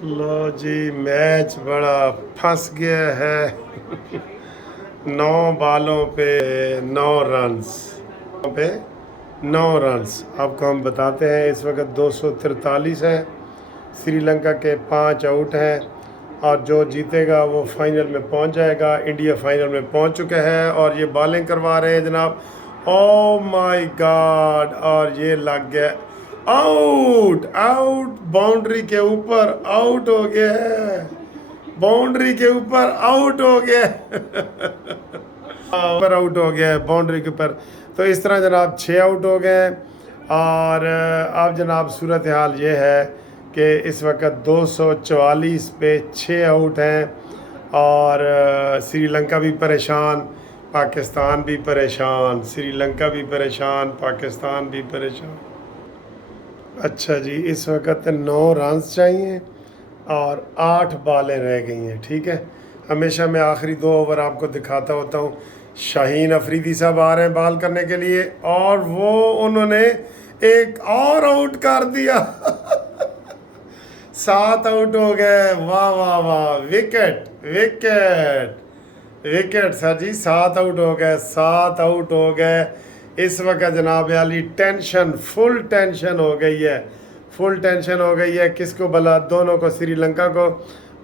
लो जी, match बड़ा फंस गया है। 9 बालों पे 9 रन्स पे 9 रन्स आपको हम बताते हैं। इस वक्त 243 है। श्रीलंका के 5 आउट हैं और जो जीतेगा वो फाइनल में पहुंच जाएगा। इंडिया फाइनल में पहुंच चुका है और ये बॉलिंग करवा रहे हैं जनाब। ओ माय गॉड, और ये लग गया। आउट आउट, बाउंड्री के ऊपर आउट हो गया है। बाउंड्री के ऊपर आउट हो गया ऊपर आउट हो गया है बाउंड्री के ऊपर। तो इस तरह जनाब 6 आउट हो गए। और अब जनाब सूरत हाल ये है कि इस वक्त 244 पे 6 आउट हैं और श्रीलंका भी परेशान, पाकिस्तान भी परेशान, श्रीलंका भी परेशान, पाकिस्तान भी परेशान। अच्छा जी, इस वक्त 9 रन्स चाहिए और 8 बालें रह गई हैं। ठीक है, हमेशा मैं आखिरी 2 ओवर आपको दिखाता होता हूँ। शाहीन अफरीदी साहब आ रहे हैं बॉल करने के लिए और वो उन्होंने एक और आउट कर दिया। 7 आउट हो गए। वाह वाह वाह, विकेट विकेट विकेट सर जी, 7 आउट हो गए, 7 आउट हो गए। इस वक्त जनाब अली टेंशन, फुल टेंशन हो गई है, फुल टेंशन हो गई है। किसको भला? दोनों को, श्रीलंका को।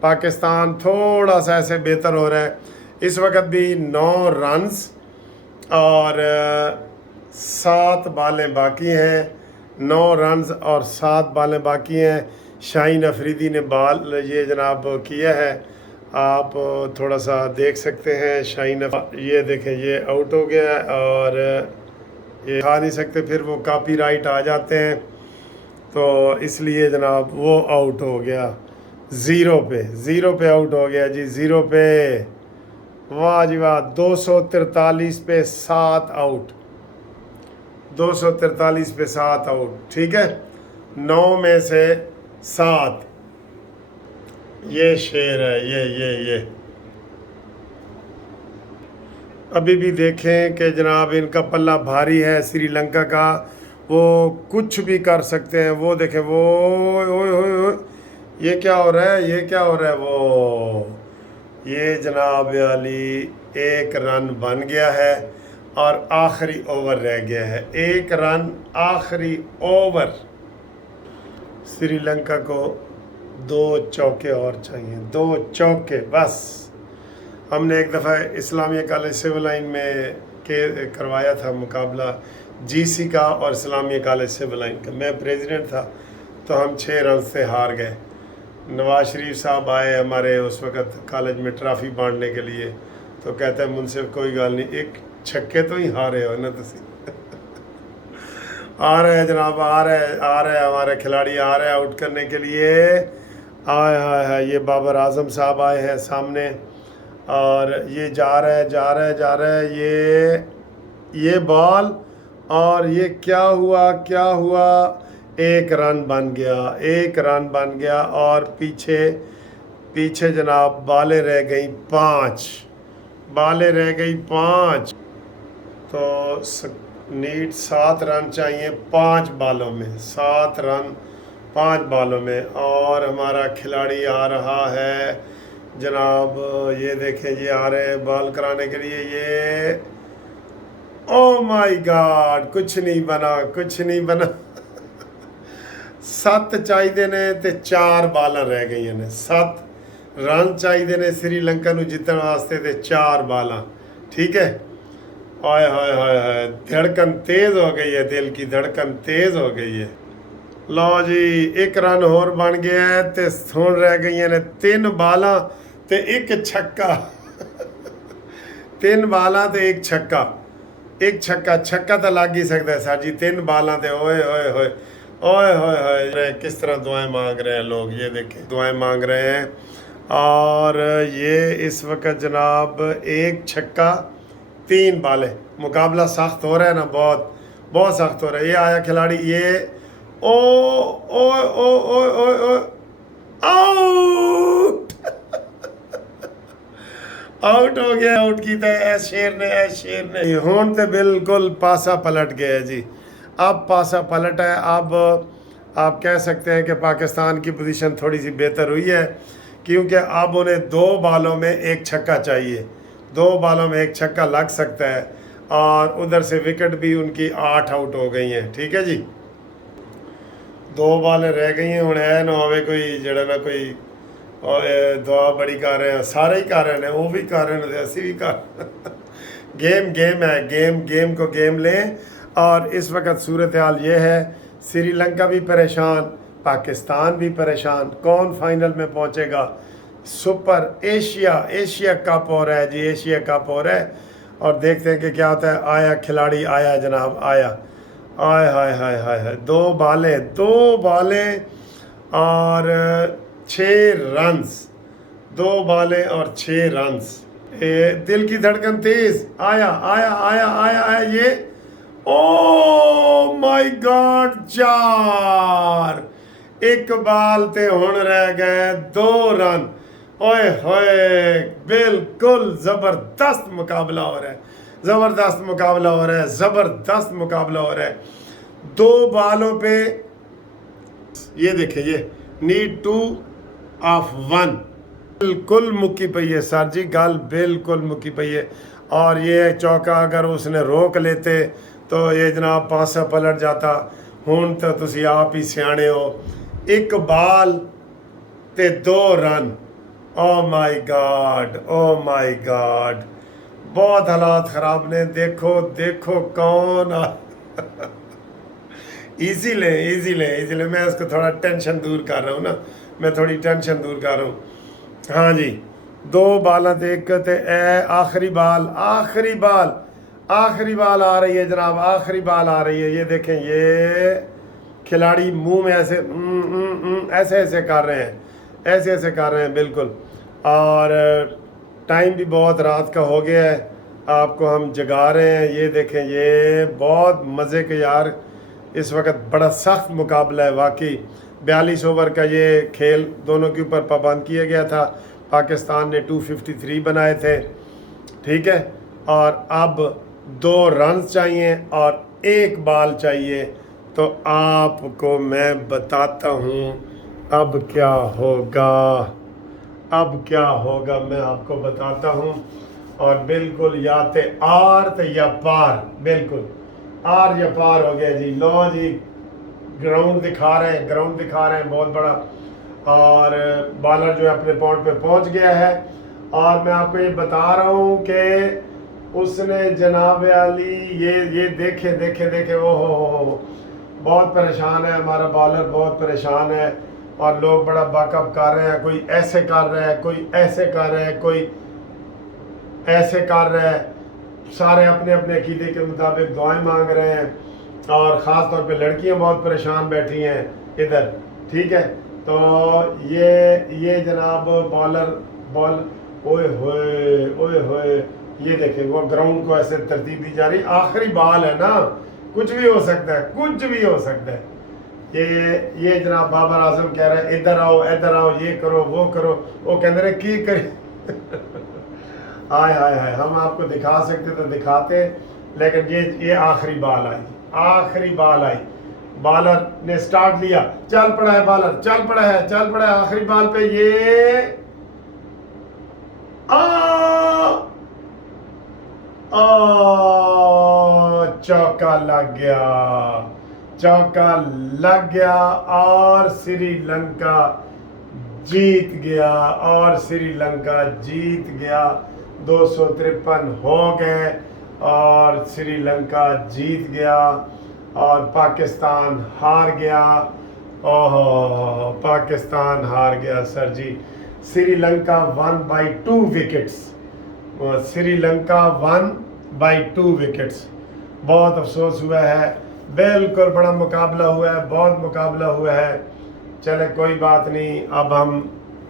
पाकिस्तान थोड़ा सा ऐसे बेहतर हो रहा है। इस वक्त भी 9 रन्स और 7 बालें बाकी हैं। 9 रन्स और 7 बालें बाकी हैं। शाहीन अफरीदी ने बॉल ये जनाब किया है, आप थोड़ा सा देख सकते हैं। शाहीन ये देखें, ये आउट हो गया है और ये खा नहीं सकते, फिर वो कॉपीराइट आ जाते हैं, तो इसलिए जनाब वो आउट हो गया। 0 पे आउट हो गया जी, 0 पे। वाह जी वाह, 243 पे 7 आउट, 243 पे 7 आउट। ठीक है, 9 में से 7। ये शेर है, ये अभी भी देखें कि जनाब इनका पल्ला भारी है श्रीलंका का, वो कुछ भी कर सकते हैं। वो देखें, वो ओए ओए ओए, ये क्या हो रहा है, ये क्या हो रहा है? वो ये जनाब अली 1 रन बन गया है और आखिरी ओवर रह गया है। 1 रन आखिरी ओवर। श्रीलंका को 2 चौके और चाहिए, 2 चौके बस। हमने एक दफ़ा इस्लामिया कॉलेज सिविल लाइन में के करवाया था मुकाबला, जीसी का और इस्लामिया कॉलेज सिविल लाइन का। मैं प्रेसिडेंट था, तो हम 6 रन से हार गए। नवाज शरीफ साहब आए हमारे उस वक़्त कॉलेज में ट्रॉफ़ी बांटने के लिए, तो कहते हैं मुझसे कोई गल नहीं, 1 छक्के तो ही हारे हो ना तुसी। आ रहे हैं जनाब, आ रहे हैं हमारे खिलाड़ी, आ रहे हैं आउट करने के लिए। आए हाय, ये बाबर आजम साहब आए हैं सामने और ये जा रहा है ये बॉल, और ये क्या हुआ? 1 रन बन गया, 1 रन बन गया और पीछे जनाब बालें रह गई 5, बालें रह गई 5। तो नीड 7 रन चाहिए 5 बालों में, 7 रन 5 बालों में। और हमारा खिलाड़ी आ रहा है जनाब, ये देखें, ये आ रहे हैं बॉल कराने के लिए। ये ओ माय गॉड, कुछ नहीं बना। 7 चाहिए ने ते 4 बालां रह गई ने। 7 रन चाहिए ने श्रीलंका नूं जितण वास्ते ते 4 बालां। ठीक है, हाय हाय हाय हाय, धड़कन तेज़ हो गई है, दिल की धड़कन तेज़ हो गई है। लो जी, 1 रन होर बन गया है ते हुण रह गई ने 3 बालां ते 1 छक्का। 3 बालां ते 1 छक्का, 1 छक्का तो लग ही सकता है सर जी। 3 बालां ते ओए ओए होए ओए होए होए, किस तरह दुआएं मांग रहे हैं लोग, ये देखें दुआएं मांग रहे हैं। और ये इस वक्त जनाब 1 छक्का 3 बालें, मुकाबला सख्त हो रहा है ना, बहुत सख्त हो रहा है। ये आया खिलाड़ी, ये ओ ओ ओ ओ ओ ओ आउट। आउट हो गया, आउट कीता है शेर ने। हुण ते बिल्कुल पासा पलट गया जी। अब पासा पलट है। अब آپ کہہ سکتے ہیں کہ پاکستان کی پوزیشن تھوڑی سی بہتر ہوئی ہے، کیونکہ اب انہیں 2 بالوں میں 1 چھکا چاہیے، 2 بالوں میں 1 چھکا لگ سکتا ہے، اور ادھر سے وکٹ بھی ان کی 8 آؤٹ ہو گئی ہیں. ٹھیک ہے جی، 2 بالیں رہ گئی ہیں. ہوں اے نہ ہوئے کوئی جڑا نہ کوئی دعا بڑی کر رہے ہیں، سارے ہی کر رہے ہیں، وہ بھی کر رہے ہیں، اسی بھی کر گیم ہے، گیم کو گیم لیں. اور اس وقت صورتحال یہ ہے، سری لنکا بھی پریشان، پاکستان بھی پریشان. کون فائنل میں پہنچے گا؟ سپر ایشیا کپ ہو رہا ہے جی، ایشیا کپ ہو رہا ہے، اور دیکھتے ہیں کہ کیا ہوتا ہے. آیا کھلاڑی، آیا جناب، آیا. آئے ہائے ہائے ہائے ہائے، 2 بالیں اور 6 رنز، 2 بالیں اور 6 رنز. دل کی دھڑکن تیز. آیا یہ، او مائی گاڈ، 4 اقبال تے ہن رہ گئے 2 رن. اوئے ہوئے، بالکل زبردست مقابلہ ہو رہا ہے، زبردست مقابلہ ہو رہا ہے. 2 بالوں پہ یہ دیکھیں، یہ نیڈ 2 آف 1 بالکل مکی پئی ہے سر جی، گل بالکل مکی پئی ہے. اور یہ چوکا اگر اس نے روک لیتے تو یہ جناب 500 پلٹ جاتا. ہوں تو تسی آپ ہی سیانے ہو، 1 بال تے 2 رن. او مائی گاڈ، بہت حالات خراب نے. دیکھو کون ایزی لیں. میں اس کو تھوڑا ٹینشن دور کر رہا ہوں نا، میں تھوڑی ٹینشن دور کر رہا ہوں. ہاں جی، 2 بالاں تے ایک تے اے آخری بال آ رہی ہے جناب، آخری بال آ رہی ہے. یہ دیکھیں، یہ کھلاڑی منہ میں ایسے کر رہے ہیں بالکل. اور ٹائم بھی بہت رات کا ہو گیا ہے، آپ کو ہم جگا رہے ہیں. یہ دیکھیں، یہ بہت مزے کے یار، اس وقت بڑا سخت مقابلہ ہے واقعی. 42 اوور کا یہ کھیل دونوں کے اوپر پابند کیا گیا تھا. پاکستان نے 253 بنائے تھے. ٹھیک ہے، اور اب 2 رنز چاہیے اور 1 بال چاہیے. تو آپ کو میں بتاتا ہوں اب کیا ہوگا، میں آپ کو بتاتا ہوں. اور بالکل یا تے آر تے یا پار، بالکل آر یا پار ہو گیا جی. لو جی، گراؤنڈ دکھا رہے ہیں بہت بڑا. اور بالر جو ہے اپنے پوائنٹ پہ پہنچ گیا ہے. اور میں آپ کو یہ بتا رہا ہوں کہ اس نے جناب علی یہ دیکھے ہو بہت پریشان ہے ہمارا بالر، بہت پریشان ہے. اور لوگ بڑا بیک اپ کر رہے ہیں، کوئی ایسے کر رہا ہے، کوئی ایسے کر رہا ہے، کوئی ایسے کر رہا ہے. سارے اپنے اپنے عقیدے کے مطابق دعائیں مانگ رہے ہیں. اور خاص طور پہ لڑکیاں بہت پریشان بیٹھی ہیں ادھر. ٹھیک ہے، تو یہ جناب اوئے ہوئے یہ دیکھیں، وہ گراؤنڈ کو ایسے ترتیب دی جا رہی. آخری بال ہے نا، کچھ بھی ہو سکتا ہے. یہ جناب بابر اعظم کہہ رہے ہیں ادھر آؤ، یہ کرو وہ کرو. وہ کہہ رہے کی کری ہائے ہم آپ کو دکھا سکتے تو دکھاتے، لیکن یہ آخری بال آئی. بالر نے سٹارٹ لیا، چل پڑا ہے بالر، چل پڑا ہے. آخری بال پہ یہ چوکا لگ گیا اور سری لنکا جیت گیا. 253 ہو گئے اور سری لنکا جیت گیا اور پاکستان ہار گیا. پاکستان ہار گیا سر جی. سری لنکا 1/2 وکٹس. بہت افسوس ہوا ہے، بالکل بڑا مقابلہ ہوا ہے، بہت مقابلہ ہوا ہے. چلے کوئی بات نہیں، اب ہم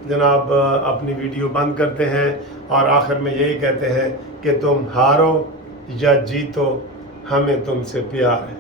جناب اپنی ویڈیو بند کرتے ہیں اور آخر میں یہی کہتے ہیں کہ تم ہارو یا جیتو، ہمیں تم سے پیار ہے.